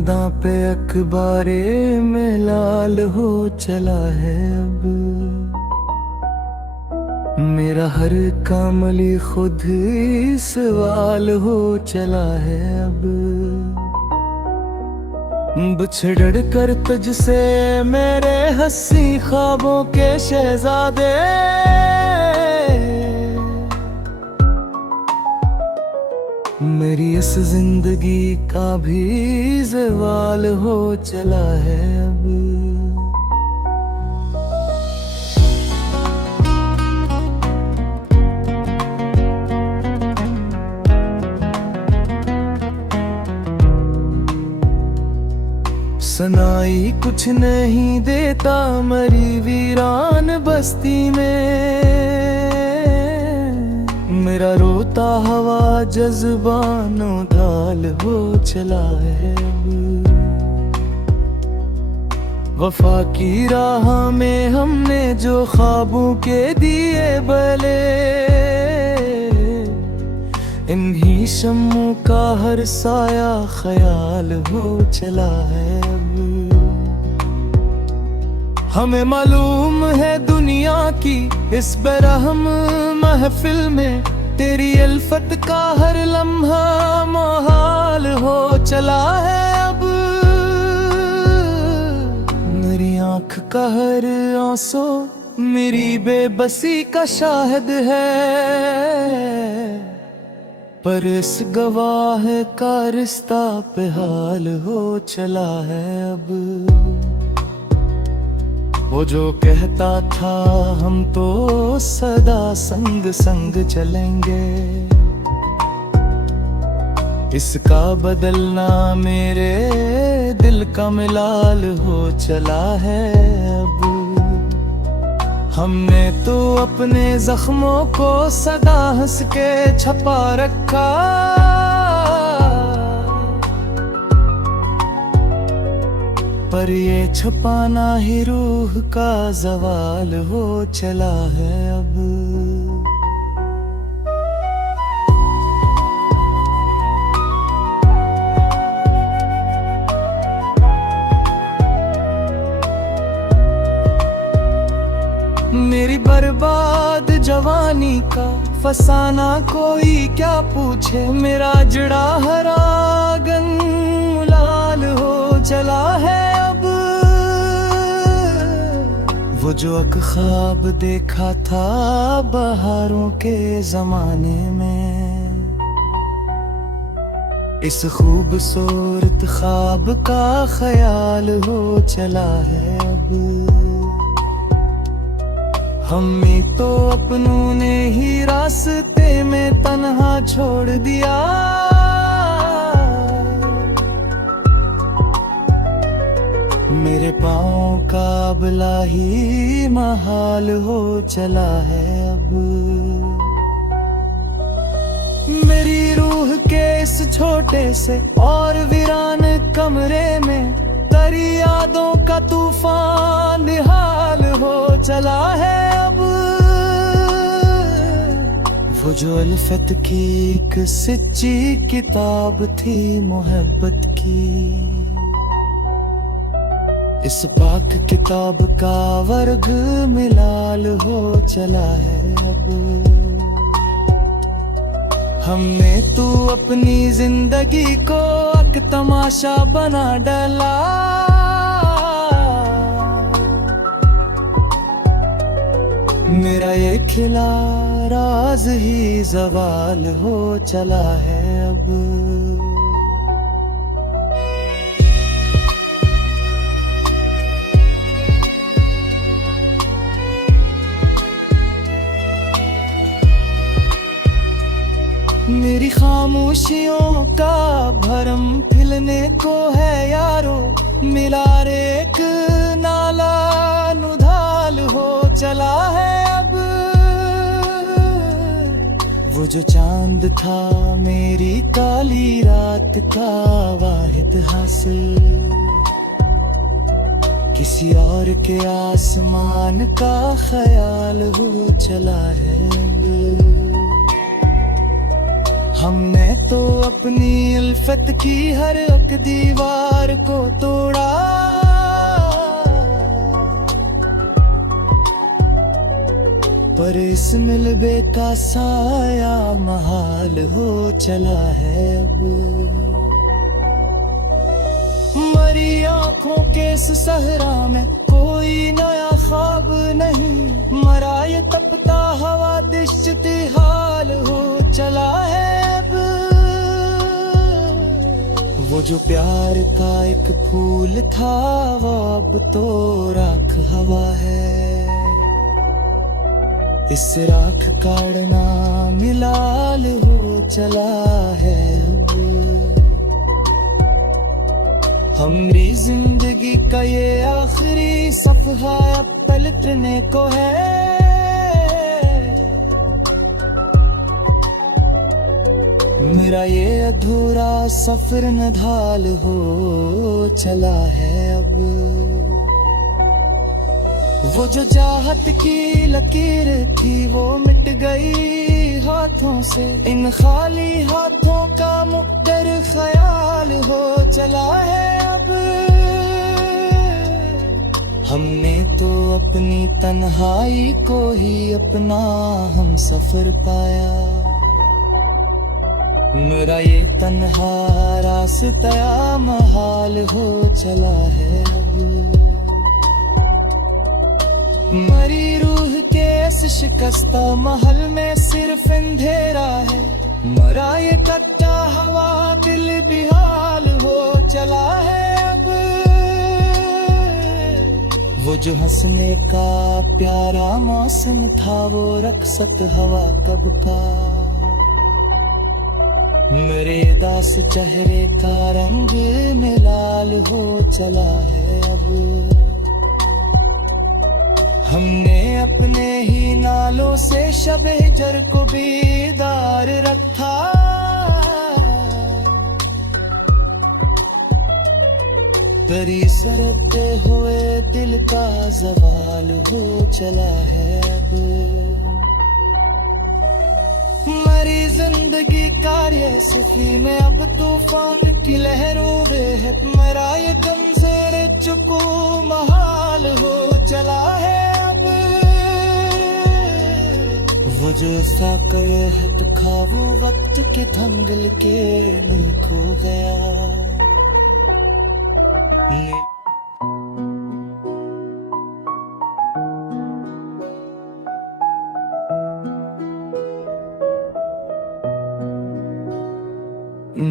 चांदा पे अखबारे में लाल हो चला है अब। मेरा हर कामली खुद ही सवाल हो चला है अब। बिछड़ कर तुझसे मेरे हंसी ख्वाबों के शहजादे, मेरी इस जिंदगी का भी ज़वाल हो चला है अब। सनाई कुछ नहीं देता मरी वीरान बस्ती में, मेरा रोता हवा जज्बानो ढाल हो चला है अब। वफा की राह में हमने जो ख्वाबों के दिए बले, इन्हीं शम्मों का हर साया ख्याल हो चला है अब। हमें मालूम है दुनिया की इस बेरहम महफिल में, तेरी अल्फत का हर लम्हा मोहाल हो चला है अब। मेरी आँख का हर आंसू मेरी बेबसी का शाहिद है, पर इस गवाह का रिश्ता पे हाल हो चला है अब। वो जो कहता था हम तो सदा संग संग चलेंगे, इसका बदलना मेरे दिल का मिलाल हो चला है अब। हमने तो अपने जख्मों को सदा हंस के छपा रखा, पर ये छुपाना ही रूह का ज़वाल हो चला है अब। मेरी बर्बाद जवानी का फसाना कोई क्या पूछे, मेरा जड़ा हरा गन लाल हो चला है अब। वो जो एक ख्वाब देखा था बहारों के जमाने में, इस खूबसूरत ख्वाब का ख्याल हो चला है अब। हमें तो अपनों ने ही रास्ते में तन्हा छोड़ दिया, मेरे पाँव का अबला ही महाल हो चला है अब। मेरी रूह के इस छोटे से और वीरान कमरे में, तेरी यादों का तूफान निहाल हो चला है अब। वो जो अल्फत की एक सच्ची किताब थी मोहब्बत की, इस पाक किताब का वर्ग मिलाल हो चला है अब। हमने तो अपनी जिंदगी को एक तमाशा बना डाला, मेरा ये खिला राज ही ज़वाल हो चला है अब। मेरी खामोशियों का भरम फिलने को है यारो, मिला रे एक नाला नुधाल हो चला है अब। वो जो चांद था मेरी काली रात का वाहिद हासिल, किसी और के आसमान का ख्याल हो चला है अब। हमने तो अपनी उल्फत की हर एक दीवार को तोड़ा, पर इस मिलबे का साया महाल हो चला है अब। मरी आंखों के इस सहरा में कोई नया ख्वाब नहीं, मरा ये तपता हवा दिश्चती हाल हो चला है अब। वो जो प्यार का एक फूल था वो अब तो राख हवा है, इस राख काढ़ना मिलाल हो चला है अब। हमारी जिंदगी का ये आखिरी सफहा अब पलटने को है, मेरा ये अधूरा सफर नधाल हो चला है अब। वो जो चाहत की लकीर थी वो मिट गई हाथों से, इन खाली हाथों का मुक़द्दर ख्याल हो चला है अब। हमने तो अपनी तन्हाई को ही अपना हम सफर पाया, मेरा ये तन्हा रास्ता महाल हो चला है अब। मरी रूह के इस शिकस्ता महल में सिर्फ अंधेरा है, मरा ये कच्चा हवा दिल बेहाल हो चला है अब। वो जो हंसने का प्यारा मौसम था वो रक़्सत हवा कब का, मेरे दास चेहरे का रंग में लाल हो चला है अब। हमने अपने ही नालों से शब हिजर को बेदार रखा, तेरी सरते हुए दिल का ज़वाल हो चला है अब। मरी जिंदगी कार्य सफी में अब तूफान की लहरों है, मेरा ये दम ज़ेरे चुकू महाल हो चला है अब। वो जो साकर है तो खावू वक्त के थंगल के नहीं खो गया।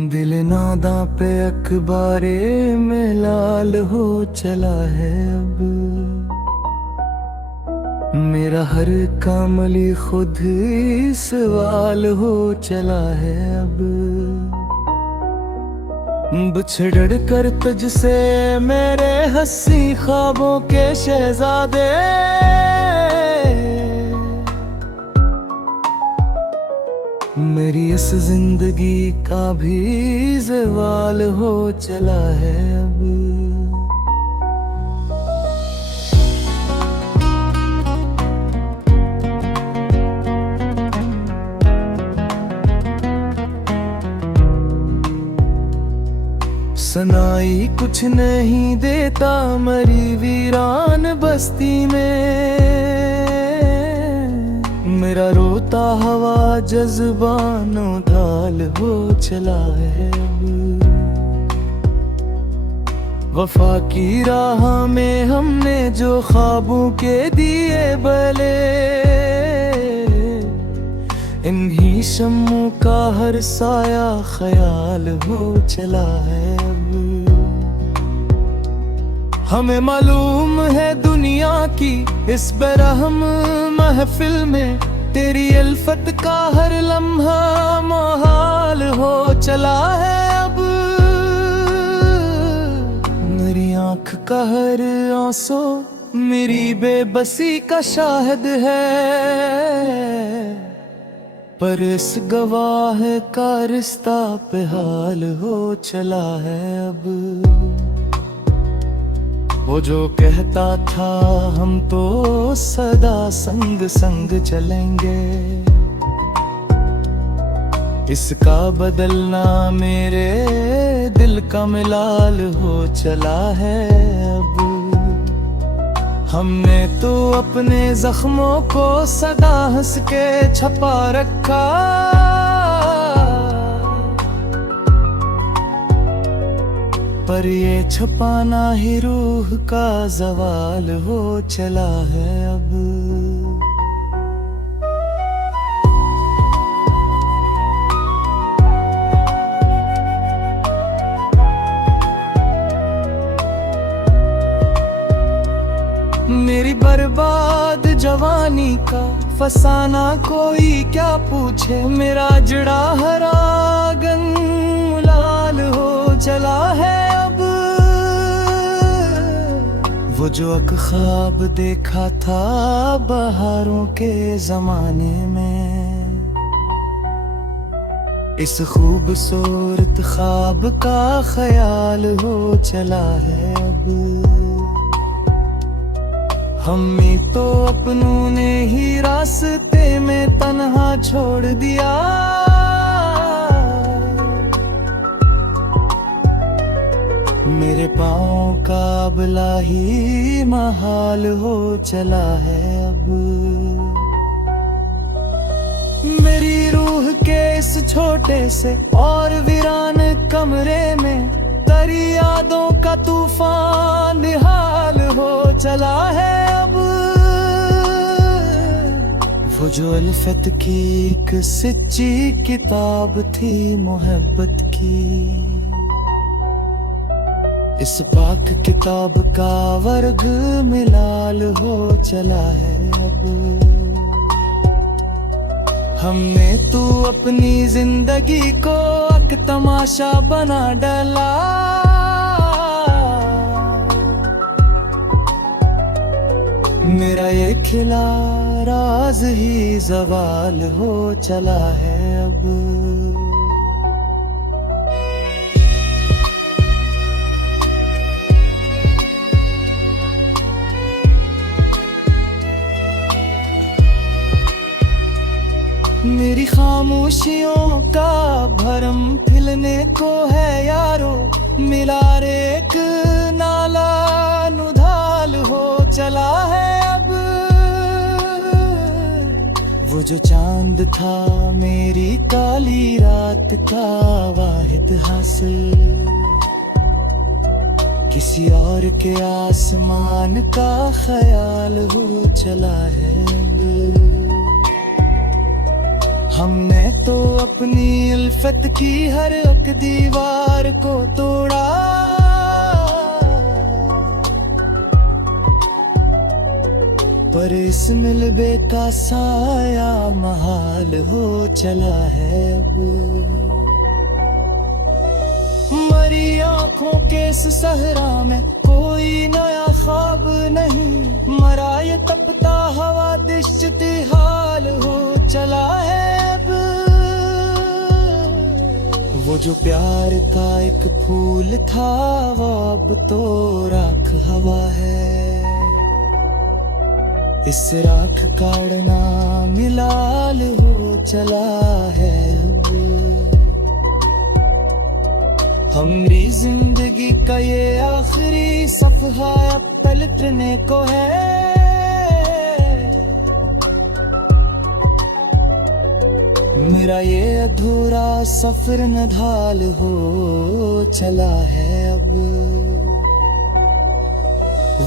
दिल नादा पे अखबारे में लाल हो चला है अब, मेरा हर कामली खुद ही सवाल हो चला है अब। बिछड़ कर तुझसे मेरे हंसी ख्वाबों के शहजादे, मेरी इस जिंदगी का भी ज़वाल हो चला है अब। सनाई कुछ नहीं देता मरी वीरान बस्ती में, मेरा रोता हवा जज्बानो ढाल हो चला है अब। वफा की राह में हमने जो ख्वाबों के दिए बले, इन्हीं शम्मों का हर साया ख्याल हो चला है अब। हमें मालूम है दुनिया की इस बेरहम महफिल में, तेरी अल्फत का हर लम्हा मोहाल हो चला है अब। मेरी आँख का हर आंसू मेरी बेबसी का शाहिद है, पर इस गवाह का रिश्ता पे हाल हो चला है अब। वो जो कहता था हम तो सदा संग संग चलेंगे, इसका बदलना मेरे दिल का मिलाल हो चला है अब। हमने तो अपने जख्मों को सदा हंस के छपा रखा, पर ये छुपाना ही रूह का ज़वाल हो चला है अब। मेरी बर्बाद जवानी का फसाना कोई क्या पूछे, मेरा जड़ा हरा गन लाल हो चला है अब। वो जो एक ख्वाब देखा था बहारों के जमाने में, इस खूबसूरत ख्वाब का ख्याल हो चला है अब। हमें तो अपनों ने ही रास्ते में तन्हा छोड़ दिया, मेरे पाँव का अबला ही महाल हो चला है अब। मेरी रूह के इस छोटे से और वीरान कमरे में तेरी यादों का तूफान निहाल हो चला है अब। वो जो अल्फत की एक सच्ची किताब थी मोहब्बत की, इस पाक किताब का वर्ग मिलाल हो चला है अब। हमने तो अपनी जिंदगी को एक तमाशा बना डाला, मेरा ये खिला राज ही ज़वाल हो चला है अब। मेरी खामोशियों का भरम फिलने को है यारो, मिला रे एक नाला नुधाल हो चला है अब। वो जो चांद था मेरी काली रात का वाहिद हासिल, किसी और के आसमान का ख्याल हो चला है अब। हमने तो अपनी उल्फत की हर एक दीवार को तोड़ा, पर इस मिलबे का साया महाल हो चला है अब। मरी आंखों के इस सहरा में कोई नया ख्वाब नहीं, मरा ये तपता हवा दिश्चती हाल हो चला है अब। वो जो प्यार का एक फूल था वो अब तो राख हवा है, इस राख काढ़ना मिलाल हो चला है अब। हमारी जिंदगी का ये आखिरी सफहा अब पलटने को है, मेरा ये अधूरा सफर नधाल हो चला है अब।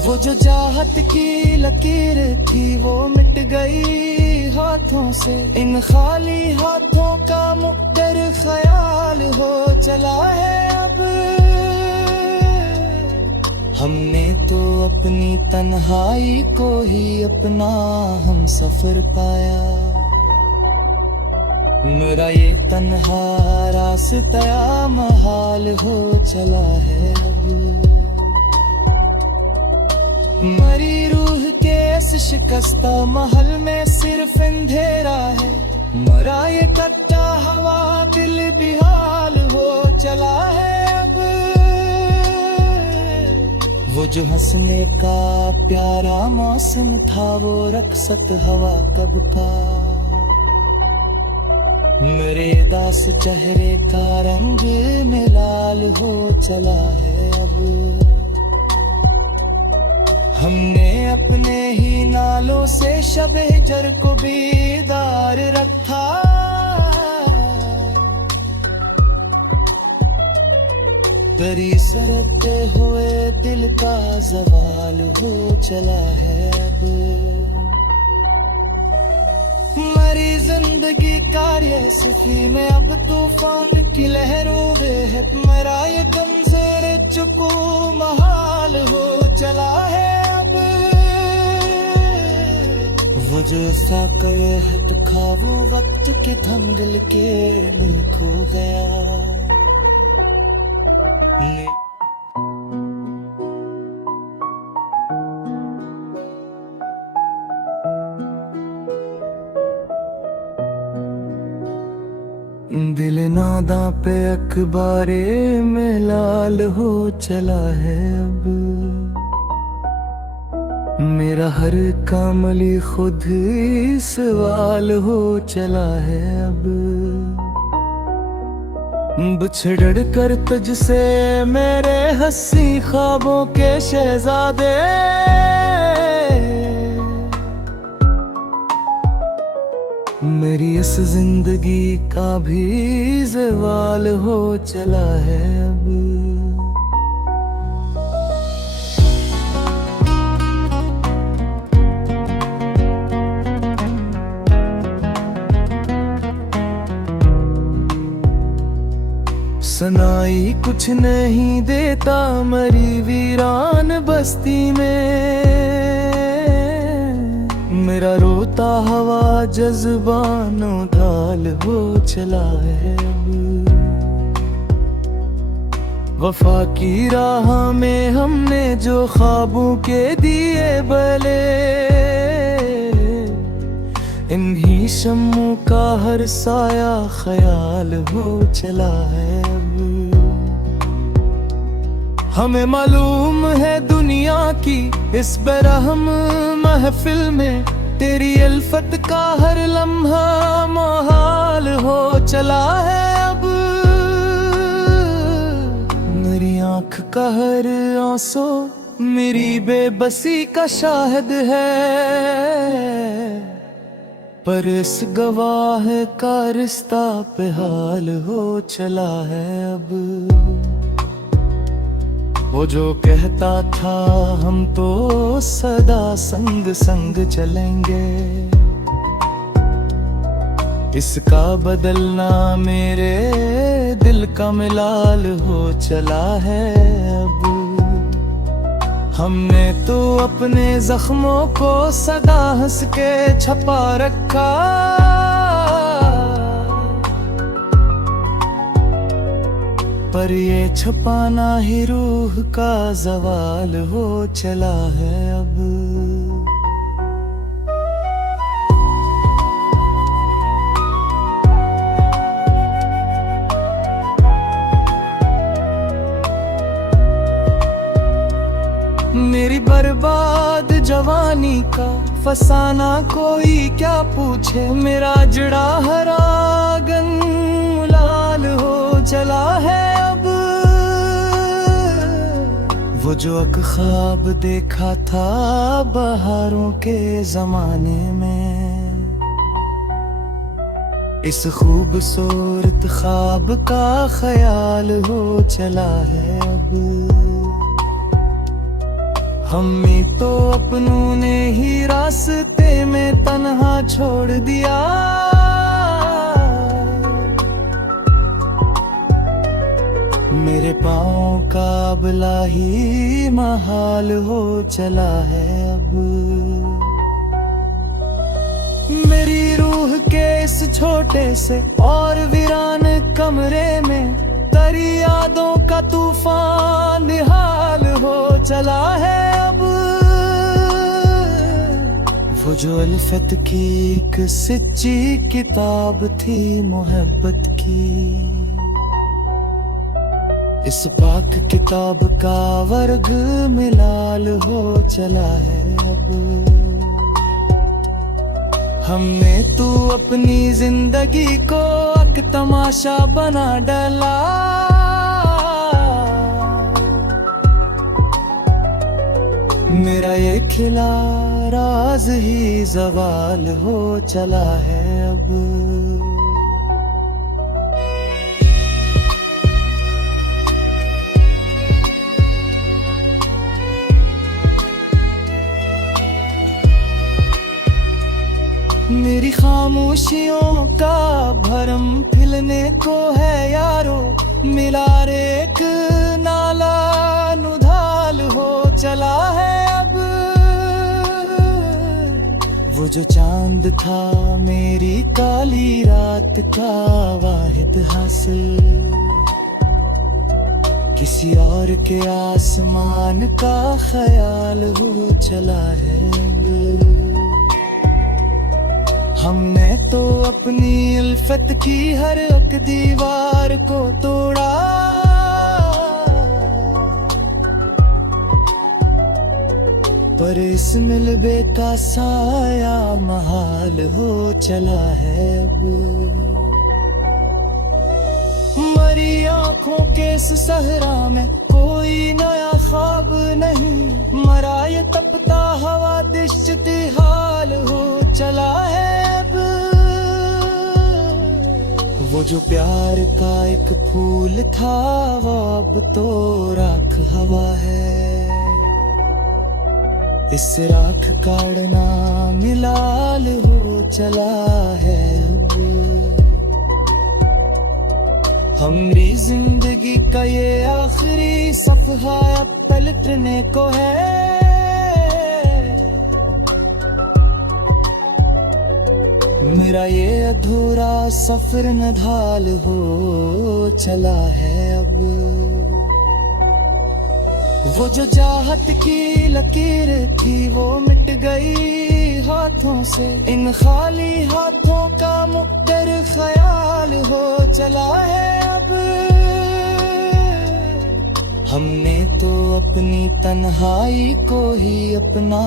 वो जो चाहत की लकीर थी वो मिट गई हाथों से, इन खाली हाथों का मुक़द्दर ख्याल हो चला है अब। हमने तो अपनी तन्हाई को ही अपना हम सफर पाया, मेरा ये तन्हा रास्ता महाल हो चला है अब। मरी रूह के इस शिकस्ता महल में सिर्फ अंधेरा है, मरा ये कच्चा हवा दिल बेहाल हो चला है अब। वो जो हंसने का प्यारा मौसम था वो रक़्सत हवा कब का, मेरे दास चेहरे का रंग में लाल हो चला है अब। हमने अपने ही नालों से शबे जर को बेदार रखा। तेरी सरकते हुए दिल का जवाल हो चला है अब। मेरी जिंदगी कार्य सफी में अब तूफान की लहरों में है। मेरा ये गम ज़ेरे चुकू महाल हो चला है अब। वो जो सा कहे हट खावू वक्त के धंगल के नहीं खो गया। दिल नादा पे अखबारे में लाल हो चला है अब। मेरा हर कामली खुद ही सवाल हो चला है अब। बिछड़ कर तुझसे मेरे हंसी ख्वाबों के शहजादे। मेरी इस जिंदगी का भी ज़वाल हो चला है अब। सनाई कुछ नहीं देता मरी वीरान बस्ती में। मेरा रोता हवा जज्बानो ढाल हो चला है अब। वफा की राह में हमने जो ख्वाबों के दिए बले। इन्हीं शम्मों का हर साया ख्याल हो चला है अब। हमें मालूम है दुनिया की इस बेरहम महफिल में तेरी अल्फत का हर लम्हा मोहाल हो चला है अब। मेरी आँख का हर आंसू मेरी बेबसी का शाहिद है। पर इस गवाह का रिश्ता पे हाल हो चला है अब। वो जो कहता था हम तो सदा संग संग चलेंगे। इसका बदलना मेरे दिल का मिलाल हो चला है अब। हमने तो अपने जख्मों को सदा हंस के छपा रखा। पर ये छुपाना ही रूह का ज़वाल हो चला है अब। मेरी बर्बाद जवानी का फसाना कोई क्या पूछे। मेरा जड़ा हरा गन लाल हो चला है अब। वो जो एक ख्वाब देखा था बहारों के जमाने में। इस खूबसूरत ख्वाब का ख्याल हो चला है अब। हमें तो अपनों ने ही रास्ते में तन्हा छोड़ दिया। मेरे पाँव का अबला ही महाल हो चला है अब। मेरी रूह के इस छोटे से और वीरान कमरे में तेरी यादों का तूफान निहाल हो चला है अब। वो जो अल्फत की एक सच्ची किताब थी मोहब्बत की। इस पाक किताब का वर्ग मिलाल हो चला है अब। हमने तू अपनी जिंदगी को एक तमाशा बना डाला। मेरा ये खिला राज ही ज़वाल हो चला है अब। मेरी खामोशियों का भरम फिलने को है यारो। मिला रे एक नाला नुधाल हो चला है अब। वो जो चांद था मेरी काली रात का वाहिद हासिल, किसी और के आसमान का ख्याल हो चला है। हमने तो अपनी उल्फत की हर एक दीवार को तोड़ा। पर इस मिलबे का साया महाल हो चला है अब। मरी आंखों के इस सहरा में कोई नया ख्वाब नहीं। मरा ये तपता हवा दिश्चती हाल हो चला है अब। वो जो प्यार का एक फूल था वो अब तो राख हवा है। इस राख काढ़ना मिलाल हो चला है अब। हमारी जिंदगी का ये आखिरी सफहा अब पलटने को है। मेरा ये अधूरा सफर नधाल हो चला है अब। वो जो चाहत की लकीर थी वो मिट गई हाथों से। इन खाली हाथों का मुक़द्दर ख्याल हो चला है अब। हमने तो अपनी तन्हाई को ही अपना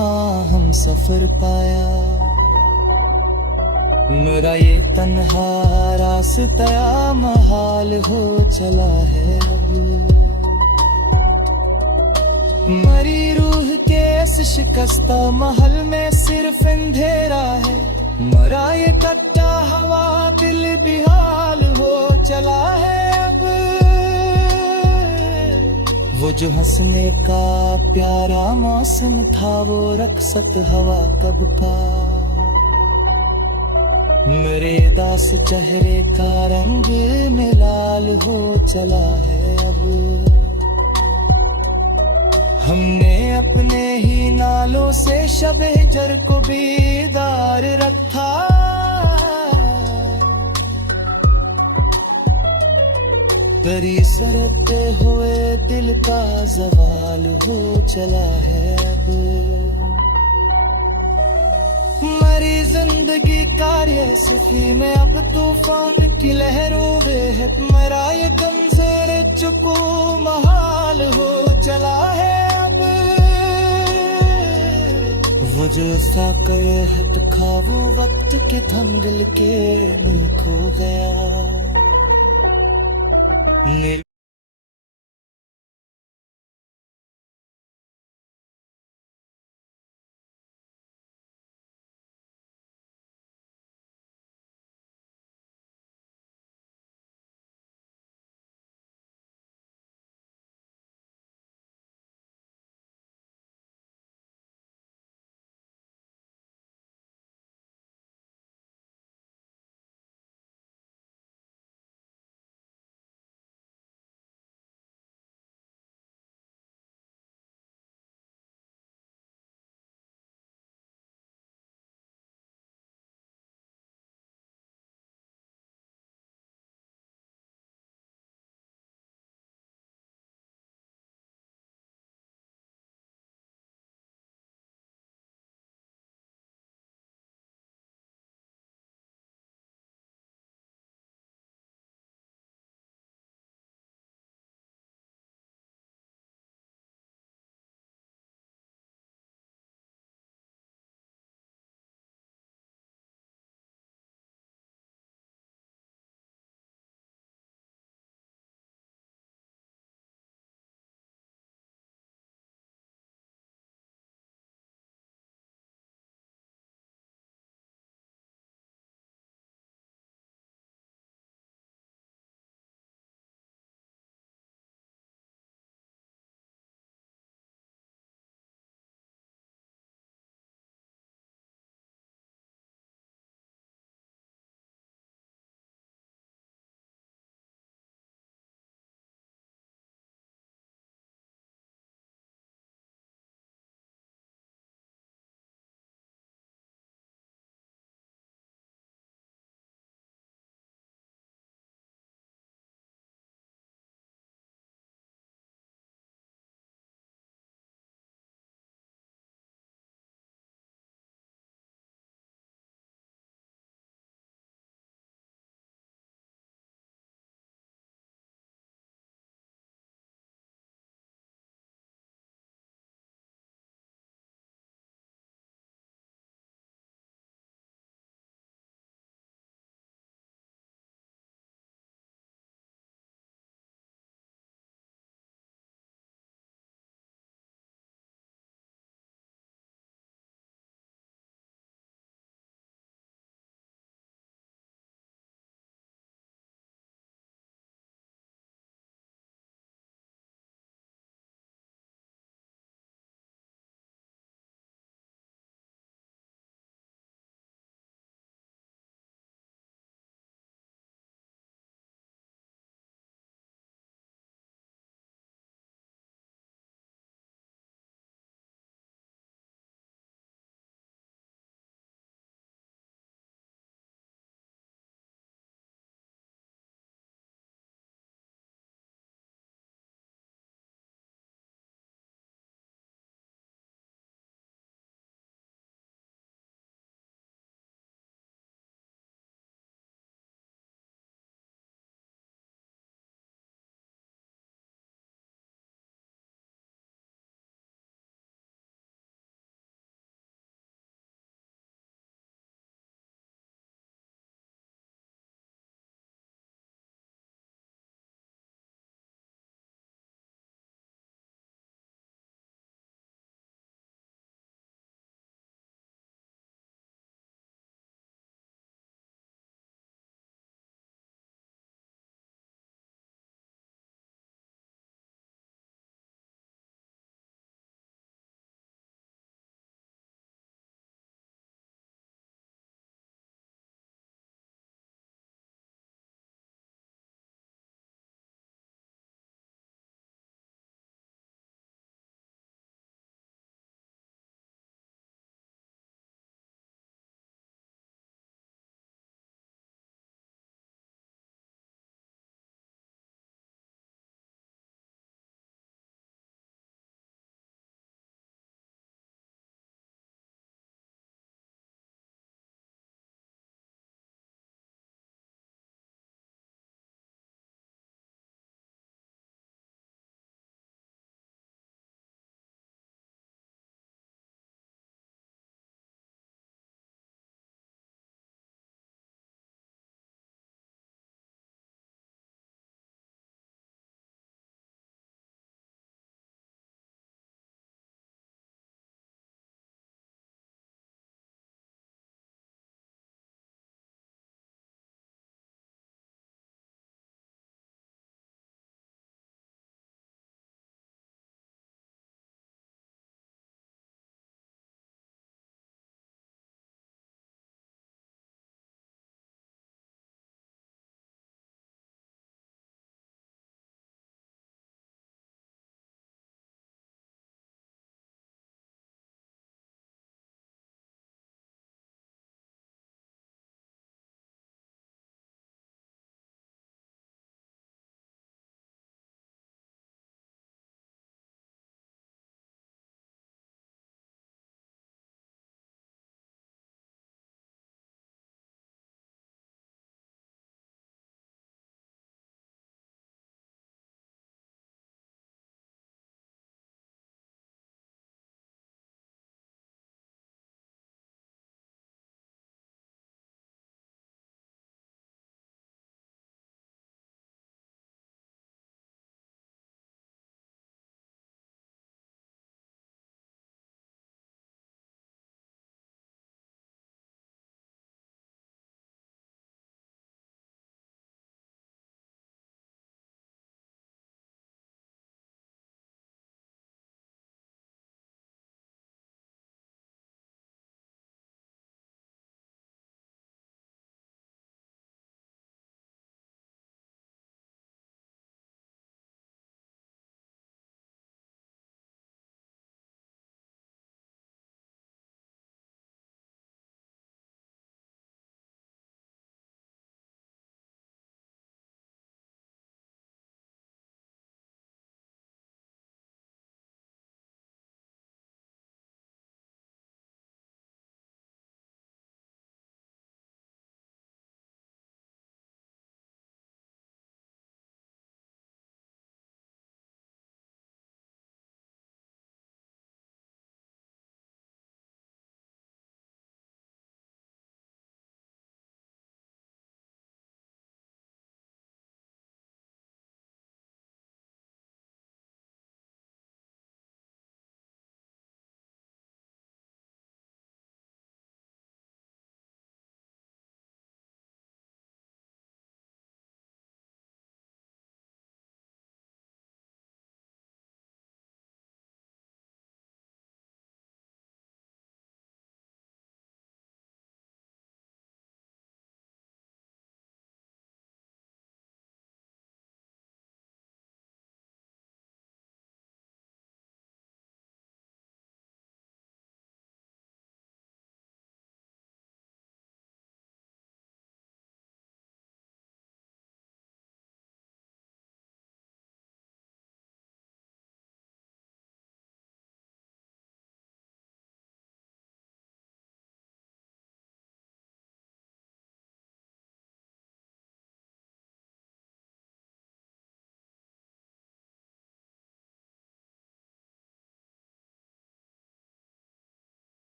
हम सफर पाया। मेरा ये तन्हा रास्ता महाल हो चला है अब। मरी रूह के इस शिकस्ता महल में सिर्फ अंधेरा है। मरा ये कच्चा हवा दिल बेहाल हो चला है अब। वो जो हंसने का प्यारा मौसम था वो रक़्सत हवा कब का। मेरे दास चेहरे का रंग में लाल हो चला है अब। हमने अपने ही नालों से शब हिजर को बेदार रखा। तेरी सरते हुए दिल का ज़वाल हो चला है अब। मरी जिंदगी कार्य सफी में अब तूफान की लहरों में। मेरा ये गम ज़ेरे चुपू महाल हो चला है अब। वो जो साक़ खा वो वक्त के थंगल के मिल खो गया।